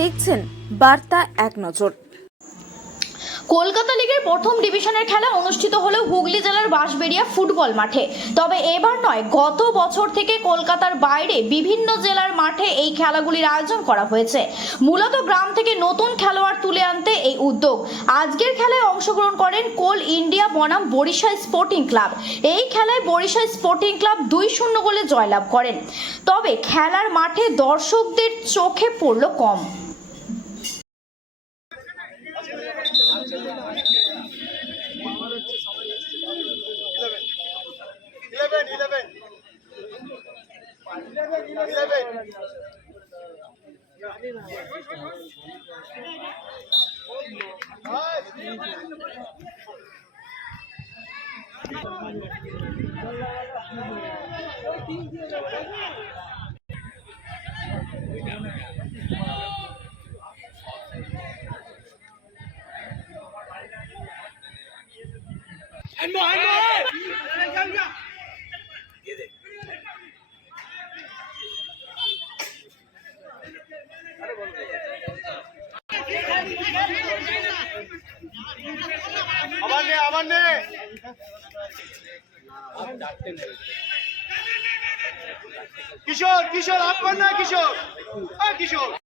দেখছেন বার্তা এক নজর। কলকাতা লিগের প্রথম ডিভিশনের খেলা অনুষ্ঠিত হলো হুগলি জেলার বাঁশবেড়িয়া ফুটবল মাঠে। তবে এবার নয়, গত বছর থেকে কলকাতার বাইরে বিভিন্ন জেলার মাঠে এই খেলাগুলির আয়োজন করা হয়েছে। মূলত গ্রাম থেকে নতুন খেলোয়াড় তুলে আনতে এই উদ্যোগ। আজকের খেলায় অংশগ্রহণ করেন কোল ইন্ডিয়া বনাম বরিশাল স্পোর্টিং ক্লাব। এই খেলায় বরিশাল স্পোর্টিং ক্লাব 2-0 গোলে জয়লাভ করেন। তবে খেলার মাঠে দর্শকদের চোখে পড়ল কম। किशोर किशोर आप करना किशोर किशोर